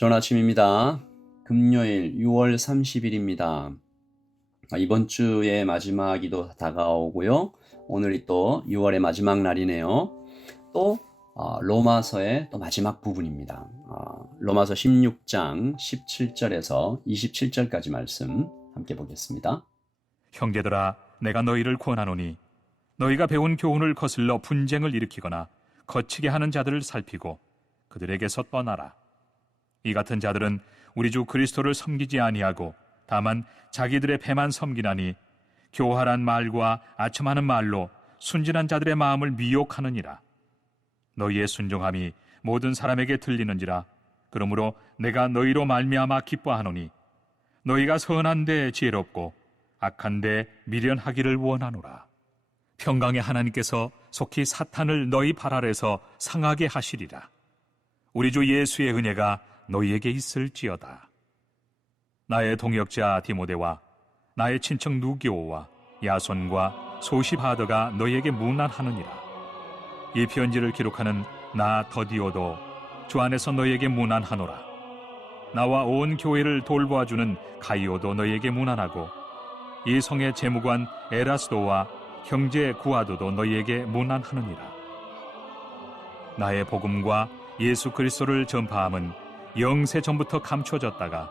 좋은 아침입니다. 금요일 6월 30일입니다. 이번 주의 마지막이 다가오고요. 오늘이 또 6월의 마지막 날이네요. 또 로마서의 또 마지막 부분입니다. 로마서 16장 17절에서 27절까지 말씀 함께 보겠습니다. 형제들아, 내가 너희를 권하노니 너희가 배운 교훈을 거슬러 분쟁을 일으키거나 거치게 하는 자들을 살피고 그들에게서 떠나라. 이 같은 자들은 우리 주 그리스도를 섬기지 아니하고 다만 자기들의 배만 섬기나니 교활한 말과 아첨하는 말로 순진한 자들의 마음을 미혹하느니라. 너희의 순종함이 모든 사람에게 들리는지라. 그러므로 내가 너희로 말미암아 기뻐하노니 너희가 선한데 지혜롭고 악한데 미련하기를 원하노라. 평강의 하나님께서 속히 사탄을 너희 발 아래서 상하게 하시리라. 우리 주 예수의 은혜가 너희에게 있을지어다. 나의 동역자 디모데와 나의 친척 누기오와 야손과 소시바더가 너희에게 문안하느니라. 이 편지를 기록하는 나 더디오도 주 안에서 너희에게 문안하노라. 나와 온 교회를 돌보아주는 가이오도 너희에게 문안하고 이 성의 재무관 에라스도와 형제 구아도도 너희에게 문안하느니라. 나의 복음과 예수 그리스도를 전파함은 영세 전부터 감춰졌다가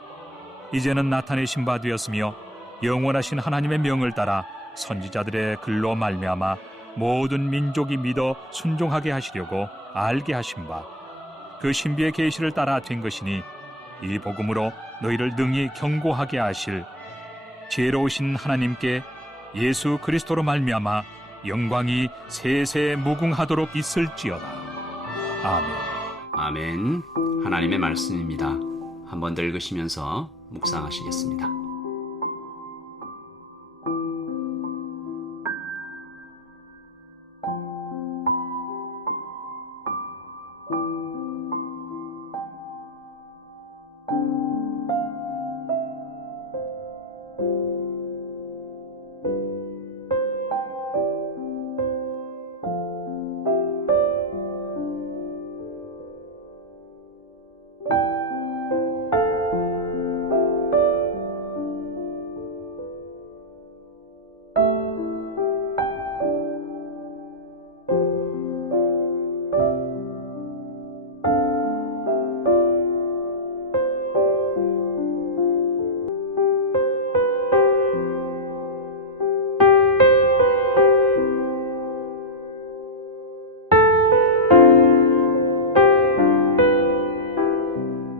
이제는 나타내신 바 되었으며 영원하신 하나님의 명을 따라 선지자들의 글로 말미암아 모든 민족이 믿어 순종하게 하시려고 알게 하신 바 그 신비의 계시를 따라 된 것이니 이 복음으로 너희를 능히 경고하게 하실 지혜로우신 하나님께 예수 그리스도로 말미암아 영광이 세세 무궁하도록 있을지어다. 아멘. 아멘. 하나님의 말씀입니다. 한번 더 읽으시면서 묵상하시겠습니다.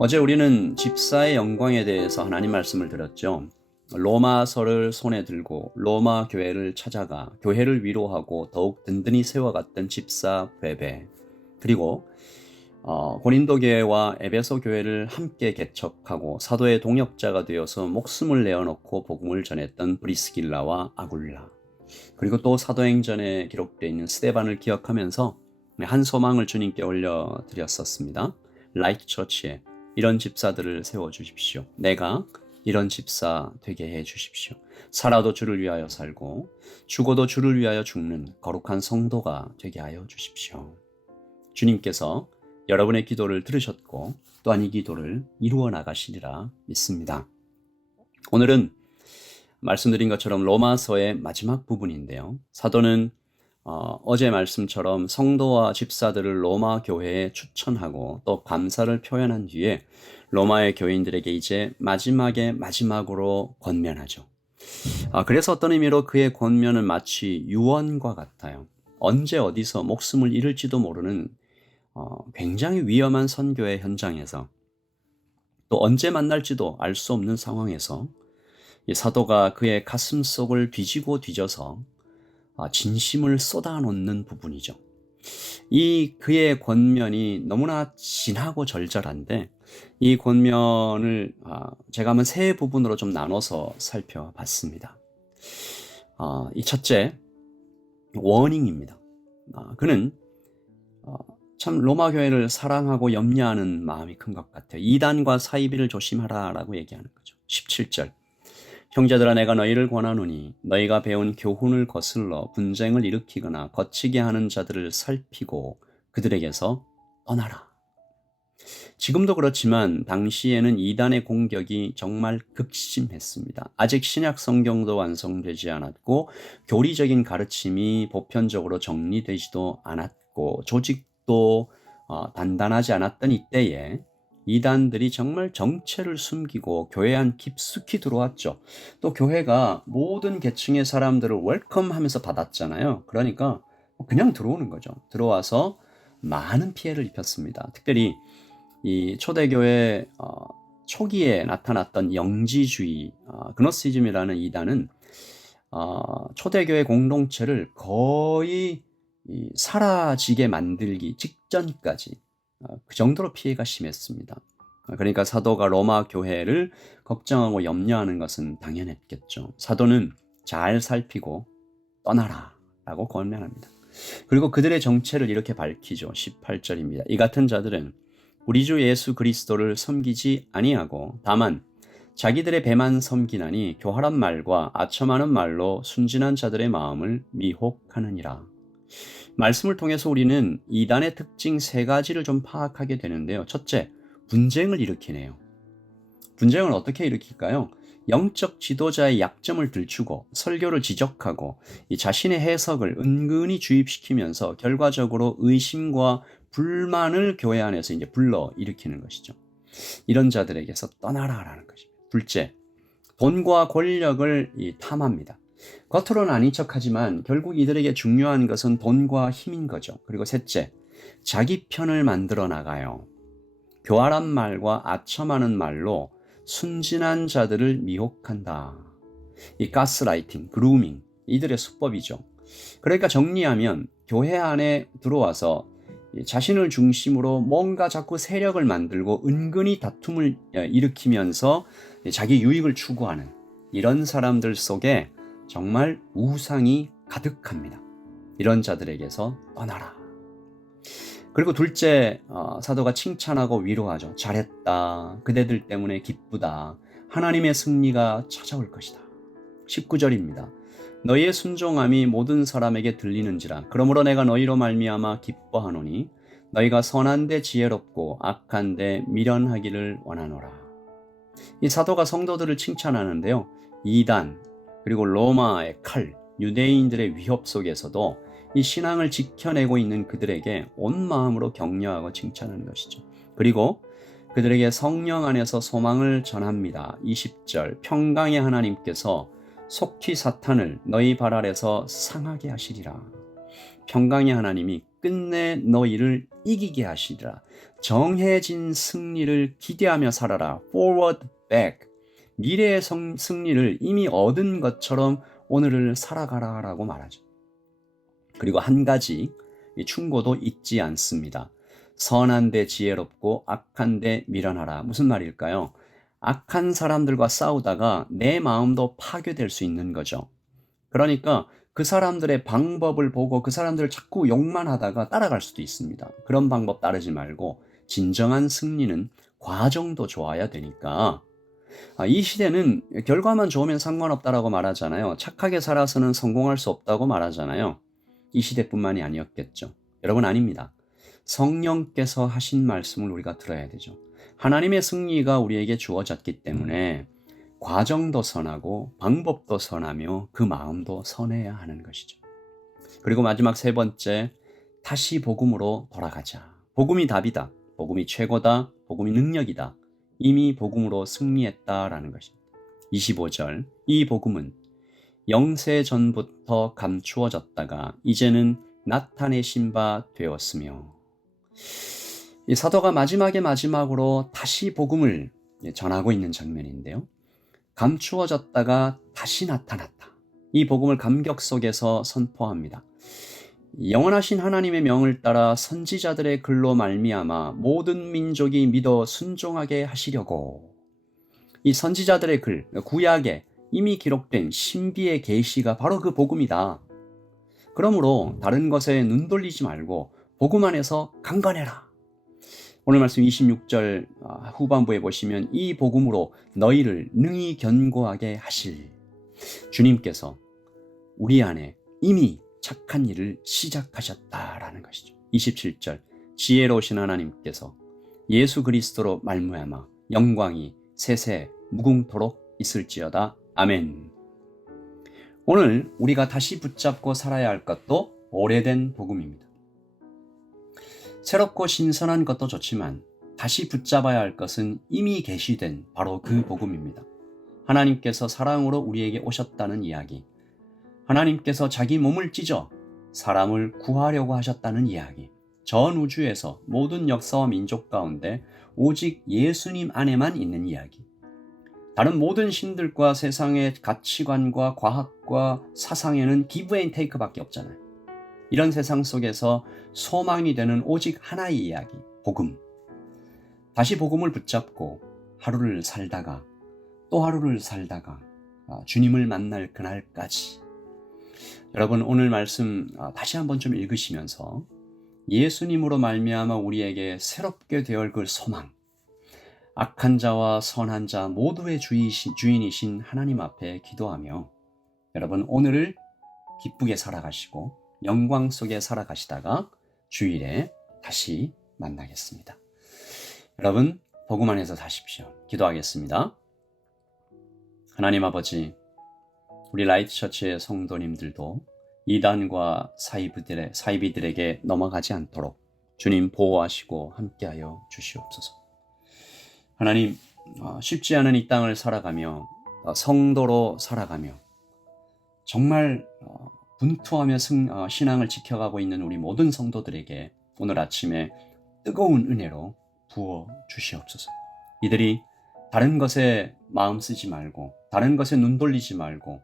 어제 우리는 집사의 영광에 대해서 하나님 말씀을 들었죠. 로마서를 손에 들고 로마 교회를 찾아가 교회를 위로하고 더욱 든든히 세워갔던 집사 베베, 그리고 고린도 교회와 에베소 교회를 함께 개척하고 사도의 동역자가 되어서 목숨을 내어놓고 복음을 전했던 브리스길라와 아굴라, 그리고 또 사도행전에 기록되어 있는 스데반을 기억하면서 한 소망을 주님께 올려드렸었습니다. 라이트 처치에 이런 집사들을 세워주십시오. 내가 이런 집사 되게 해주십시오. 살아도 주를 위하여 살고 죽어도 주를 위하여 죽는 거룩한 성도가 되게 하여 주십시오. 주님께서 여러분의 기도를 들으셨고 또한 이 기도를 이루어 나가시리라 믿습니다. 오늘은 말씀드린 것처럼 로마서의 마지막 부분인데요. 사도는 어제 말씀처럼 성도와 집사들을 로마 교회에 추천하고 또 감사를 표현한 뒤에 로마의 교인들에게 이제 마지막으로 권면하죠. 그래서 어떤 의미로 그의 권면은 마치 유언과 같아요. 언제 어디서 목숨을 잃을지도 모르는 굉장히 위험한 선교의 현장에서, 또 언제 만날지도 알 수 없는 상황에서 이 사도가 그의 가슴 속을 뒤지고 뒤져서 진심을 쏟아놓는 부분이죠. 이 그의 권면이 너무나 진하고 절절한데 이 권면을 제가 한번 세 부분으로 좀 나눠서 살펴봤습니다. 이 첫째, 워닝입니다. 그는 참 로마 교회를 사랑하고 염려하는 마음이 큰 것 같아요. 이단과 사이비를 조심하라라고 얘기하는 거죠. 17절. 형제들아, 내가 너희를 권하노니 너희가 배운 교훈을 거슬러 분쟁을 일으키거나 거치게 하는 자들을 살피고 그들에게서 떠나라. 지금도 그렇지만 당시에는 이단의 공격이 정말 극심했습니다. 아직 신약 성경도 완성되지 않았고 교리적인 가르침이 보편적으로 정리되지도 않았고 조직도 단단하지 않았던 이때에 이단들이 정말 정체를 숨기고 교회 안 깊숙이 들어왔죠. 또 교회가 모든 계층의 사람들을 웰컴하면서 받았잖아요. 그러니까 그냥 들어오는 거죠. 들어와서 많은 피해를 입혔습니다. 특별히 이 초대교회 초기에 나타났던 영지주의 그노시즘이라는 이단은 초대교회 공동체를 거의 사라지게 만들기 직전까지 그 정도로 피해가 심했습니다. 그러니까 사도가 로마 교회를 걱정하고 염려하는 것은 당연했겠죠. 사도는 잘 살피고 떠나라 라고 권면합니다. 그리고 그들의 정체를 이렇게 밝히죠. 18절입니다. 이 같은 자들은 우리 주 예수 그리스도를 섬기지 아니하고 다만 자기들의 배만 섬기나니 교활한 말과 아첨하는 말로 순진한 자들의 마음을 미혹하느니라. 말씀을 통해서 우리는 이단의 특징 세 가지를 좀 파악하게 되는데요. 첫째, 분쟁을 일으키네요. 분쟁을 어떻게 일으킬까요? 영적 지도자의 약점을 들추고 설교를 지적하고 이 자신의 해석을 은근히 주입시키면서 결과적으로 의심과 불만을 교회 안에서 이제 불러 일으키는 것이죠. 이런 자들에게서 떠나라라는 것입니다. 둘째, 돈과 권력을 탐합니다. 겉으로는 아닌 척하지만 결국 이들에게 중요한 것은 돈과 힘인 거죠. 그리고 셋째, 자기 편을 만들어 나가요. 교활한 말과 아첨하는 말로 순진한 자들을 미혹한다. 이 가스라이팅, 그루밍, 이들의 수법이죠. 그러니까 정리하면 교회 안에 들어와서 자신을 중심으로 뭔가 자꾸 세력을 만들고 은근히 다툼을 일으키면서 자기 유익을 추구하는 이런 사람들 속에 정말 우상이 가득합니다. 이런 자들에게서 떠나라. 그리고 둘째, 사도가 칭찬하고 위로하죠. 잘했다. 그대들 때문에 기쁘다. 하나님의 승리가 찾아올 것이다. 19절입니다. 너희의 순종함이 모든 사람에게 들리는지라. 그러므로 내가 너희로 말미암아 기뻐하노니 너희가 선한데 지혜롭고 악한데 미련하기를 원하노라. 이 사도가 성도들을 칭찬하는데요. 이단 그리고 로마의 칼, 유대인들의 위협 속에서도 이 신앙을 지켜내고 있는 그들에게 온 마음으로 격려하고 칭찬하는 것이죠. 그리고 그들에게 성령 안에서 소망을 전합니다. 20절 평강의 하나님께서 속히 사탄을 너희 발 아래서 상하게 하시리라. 평강의 하나님이 끝내 너희를 이기게 하시리라. 정해진 승리를 기대하며 살아라. Forward, back. 미래의 승리를 이미 얻은 것처럼 오늘을 살아가라라고 말하죠. 그리고 한 가지 충고도 잊지 않습니다. 선한데 지혜롭고 악한데 미련하라. 무슨 말일까요? 악한 사람들과 싸우다가 내 마음도 파괴될 수 있는 거죠. 그러니까 그 사람들의 방법을 보고 그 사람들을 자꾸 욕만 하다가 따라갈 수도 있습니다. 그런 방법 따르지 말고 진정한 승리는 과정도 좋아야 되니까 이 시대는 결과만 좋으면 상관없다라고 말하잖아요. 착하게 살아서는 성공할 수 없다고 말하잖아요. 이 시대뿐만이 아니었겠죠. 여러분 아닙니다. 성령께서 하신 말씀을 우리가 들어야 되죠. 하나님의 승리가 우리에게 주어졌기 때문에 과정도 선하고 방법도 선하며 그 마음도 선해야 하는 것이죠. 그리고 마지막 세 번째, 다시 복음으로 돌아가자. 복음이 답이다. 복음이 최고다. 복음이 능력이다. 이미 복음으로 승리했다라는 것입니다. 25절, 이 복음은 영세 전부터 감추어졌다가 이제는 나타내신 바 되었으며 이 사도가 마지막으로 다시 복음을 전하고 있는 장면인데요. 감추어졌다가 다시 나타났다. 이 복음을 감격 속에서 선포합니다. 영원하신 하나님의 명을 따라 선지자들의 글로 말미암아 모든 민족이 믿어 순종하게 하시려고. 이 선지자들의 글, 구약에 이미 기록된 신비의 계시가 바로 그 복음이다. 그러므로 다른 것에 눈 돌리지 말고 복음 안에서 강건해라. 오늘 말씀 26절 후반부에 보시면 이 복음으로 너희를 능히 견고하게 하실. 주님께서 우리 안에 이미 착한 일을 시작하셨다라는 것이죠. 27절 지혜로우신 하나님께서 예수 그리스도로 말미암아 영광이 세세 무궁토록 있을지어다. 아멘. 오늘 우리가 다시 붙잡고 살아야 할 것도 오래된 복음입니다. 새롭고 신선한 것도 좋지만 다시 붙잡아야 할 것은 이미 계시된 바로 그 복음입니다. 하나님께서 사랑으로 우리에게 오셨다는 이야기, 하나님께서 자기 몸을 찢어 사람을 구하려고 하셨다는 이야기, 전 우주에서 모든 역사와 민족 가운데 오직 예수님 안에만 있는 이야기, 다른 모든 신들과 세상의 가치관과 과학과 사상에는 기브 앤 테이크밖에 없잖아요. 이런 세상 속에서 소망이 되는 오직 하나의 이야기, 복음. 다시 복음을 붙잡고 하루를 살다가 또 하루를 살다가 주님을 만날 그날까지. 여러분, 오늘 말씀 다시 한번 좀 읽으시면서 예수님으로 말미암아 우리에게 새롭게 되어 그 소망, 악한 자와 선한 자 모두의 주인이신 하나님 앞에 기도하며 여러분 오늘을 기쁘게 살아가시고 영광 속에 살아가시다가 주일에 다시 만나겠습니다. 여러분 복음 안에서 사십시오. 기도하겠습니다. 하나님 아버지, 우리 라이트처치의 성도님들도 이단과 사이비들에게 넘어가지 않도록 주님 보호하시고 함께하여 주시옵소서. 하나님, 쉽지 않은 이 땅을 살아가며 성도로 살아가며 정말 분투하며 신앙을 지켜가고 있는 우리 모든 성도들에게 오늘 아침에 뜨거운 은혜로 부어 주시옵소서. 이들이 다른 것에 마음 쓰지 말고 다른 것에 눈 돌리지 말고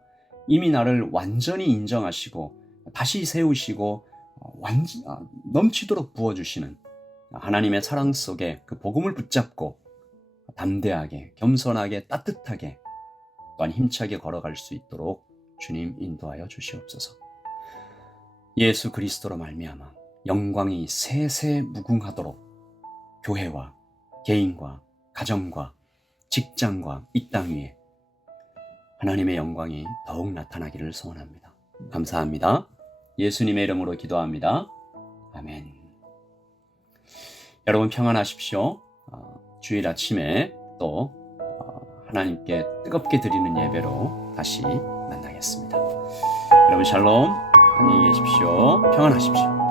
이미 나를 완전히 인정하시고 다시 세우시고 넘치도록 부어주시는 하나님의 사랑 속에 그 복음을 붙잡고 담대하게, 겸손하게, 따뜻하게 또한 힘차게 걸어갈 수 있도록 주님 인도하여 주시옵소서. 예수 그리스도로 말미암아 영광이 세세 무궁하도록 교회와 개인과 가정과 직장과 이 땅 위에 하나님의 영광이 더욱 나타나기를 소원합니다. 감사합니다. 예수님의 이름으로 기도합니다. 아멘. 여러분 평안하십시오. 주일 아침에 또 하나님께 뜨겁게 드리는 예배로 다시 만나겠습니다. 여러분 샬롬, 안녕히 계십시오. 평안하십시오.